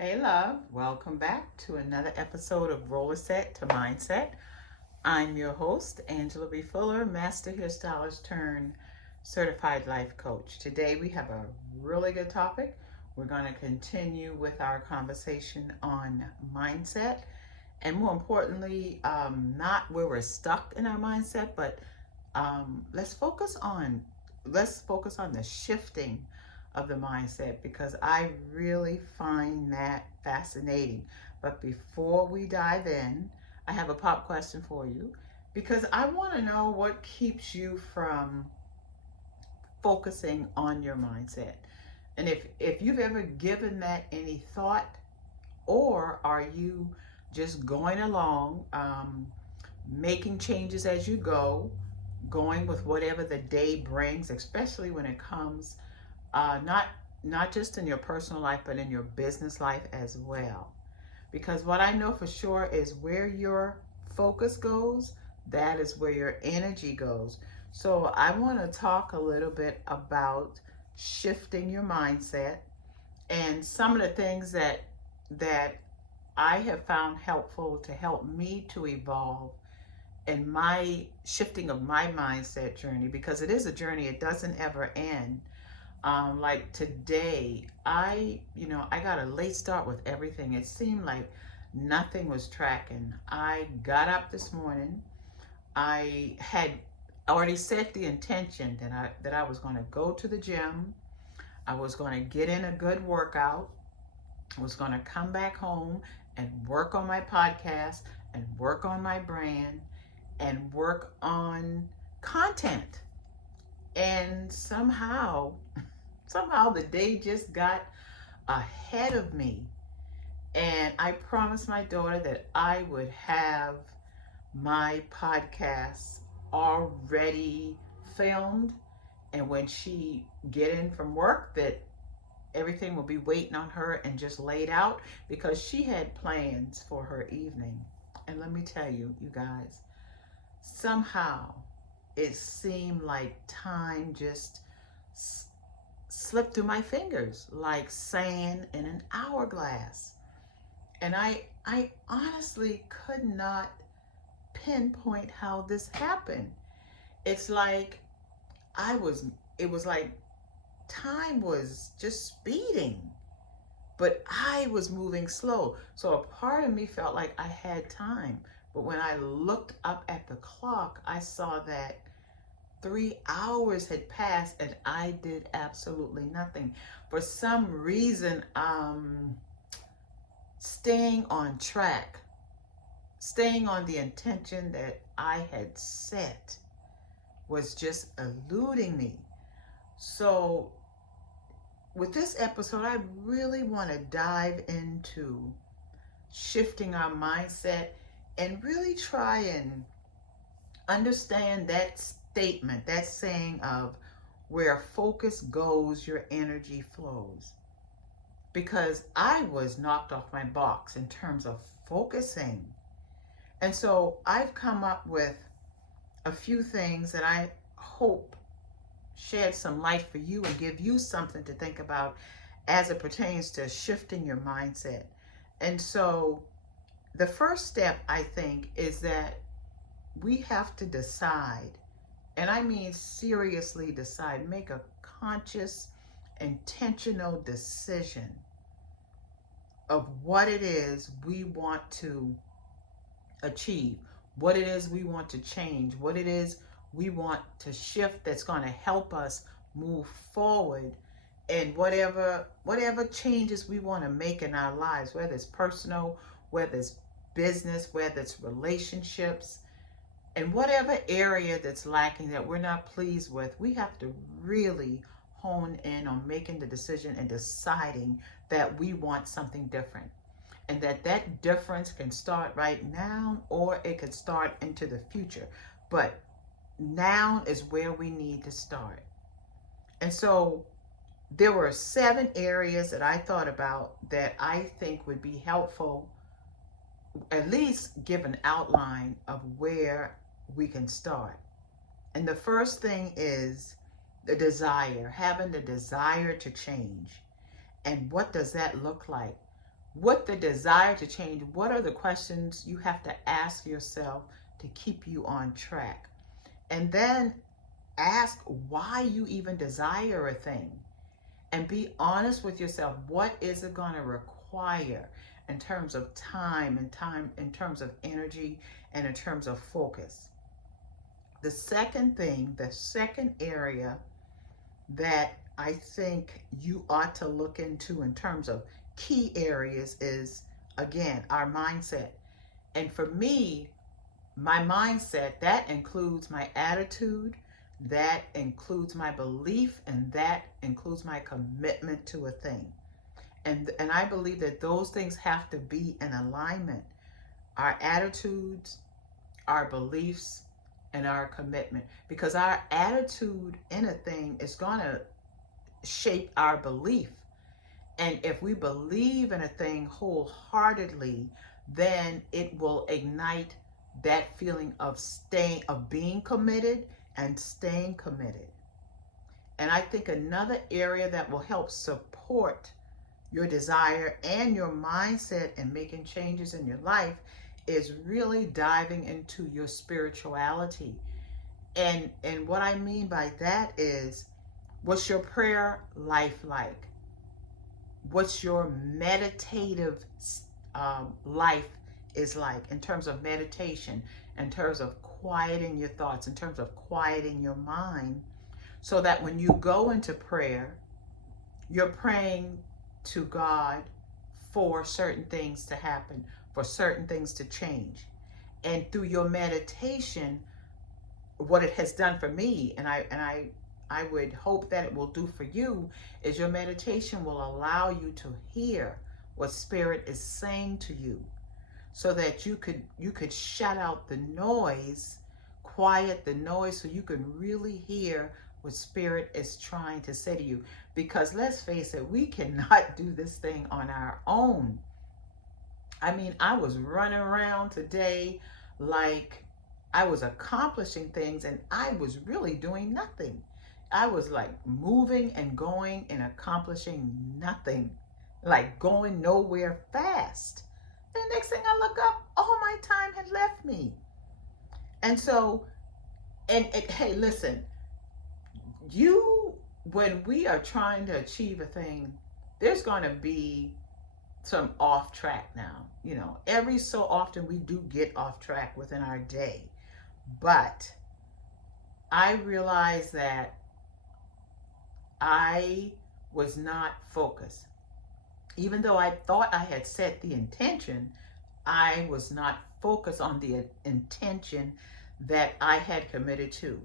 Hey, love. Welcome back to another episode of Rollerset to Mindset. I'm your host, Angela B. Fuller, Master Hairstylist turned Certified Life Coach. Today we have a really good topic. We're going to continue with our conversation on mindset, and more importantly, not where we're stuck in our mindset, but let's focus on the shifting of the mindset because I really find that fascinating. But before we dive in, I have a pop question for you because I want to know what keeps you from focusing on your mindset. And if you've ever given that any thought, or are you just going along, making changes as you go, going with whatever the day brings, especially when it comes not just in your personal life, but in your business life as well. Because what I know for sure is where your focus goes, that is where your energy goes. So I want to talk a little bit about shifting your mindset and some of the things that I have found helpful to help me to evolve in my shifting of my mindset journey, because it is a journey. It doesn't ever end. Like today, I got a late start with everything. It seemed like nothing was tracking. I got up this morning. I had already set the intention that I was going to go to the gym. I was going to get in a good workout. I was going to come back home and work on my podcast and work on my brand and work on content. And somehow the day just got ahead of me. And I promised my daughter that I would have my podcast already filmed, and when she get in from work, that everything will be waiting on her and just laid out, because she had plans for her evening. And let me tell you, you guys, somehow it seemed like time just slipped through my fingers like sand in an hourglass. And I honestly could not pinpoint how this happened. It's like I was it was like time was just speeding, but I was moving slow. So a part of me felt like I had time. But when I looked up at the clock, I saw that 3 hours had passed and I did absolutely nothing. For some reason, staying on track, staying on the intention that I had set was just eluding me. So, with this episode, I really want to dive into shifting our mindset and really try and understand that statement, that saying of where focus goes, your energy flows. Because I was knocked off my box in terms of focusing. And so I've come up with a few things that I hope shed some light for you and give you something to think about as it pertains to shifting your mindset. And so the first step, I think, is that we have to decide, and I mean seriously decide, make a conscious, intentional decision of what it is we want to achieve, what it is we want to change, what it is we want to shift that's going to help us move forward, and whatever changes we want to make in our lives, whether it's personal, whether it's business, whether it's relationships, and whatever area that's lacking that we're not pleased with. We have to really hone in on making the decision and deciding that we want something different, and that difference can start right now or it could start into the future, but now is where we need to start. And so there were 7 areas that I thought about that I think would be helpful, at least give an outline of where we can start. And the first thing is the desire, having the desire to change. And what does that look like? what the desire to change, what are the questions you have to ask yourself to keep you on track? And then ask why you even desire a thing, and be honest with yourself. What is it going to require in terms of time, in terms of energy, and in terms of focus? The second thing, the second area that I think you ought to look into in terms of key areas is, again, our mindset. And for me, my mindset, that includes my attitude, that includes my belief, and that includes my commitment to a thing. And I believe that those things have to be in alignment. Our attitudes, our beliefs, and our commitment. Because our attitude in a thing is going to shape our belief. And if we believe in a thing wholeheartedly, then it will ignite that feeling of being committed and staying committed. And I think another area that will help support your desire and your mindset and making changes in your life is really diving into your spirituality. And what I mean by that is, what's your prayer life like? What's your meditative life is like, in terms of meditation, in terms of quieting your thoughts, in terms of quieting your mind, so that when you go into prayer, you're praying to God for certain things to happen, for certain things to change. And through your meditation, what it has done for me, and I would hope that it will do for you, is your meditation will allow you to hear what Spirit is saying to you, so that you could shut out the noise, quiet the noise, so you can really hear what Spirit is trying to say to you. Because let's face it, we cannot do this thing on our own. I mean, I was running around today like I was accomplishing things, and I was really doing nothing. I was like moving and going and accomplishing nothing, like going nowhere fast. The next thing I look up, all my time had left me. And so, hey, listen, you, when we are trying to achieve a thing, there's going to be some off track now. Every so often we do get off track within our day. But I realized that I was not focused. Even though I thought I had set the intention, I was not focused on the intention that I had committed to.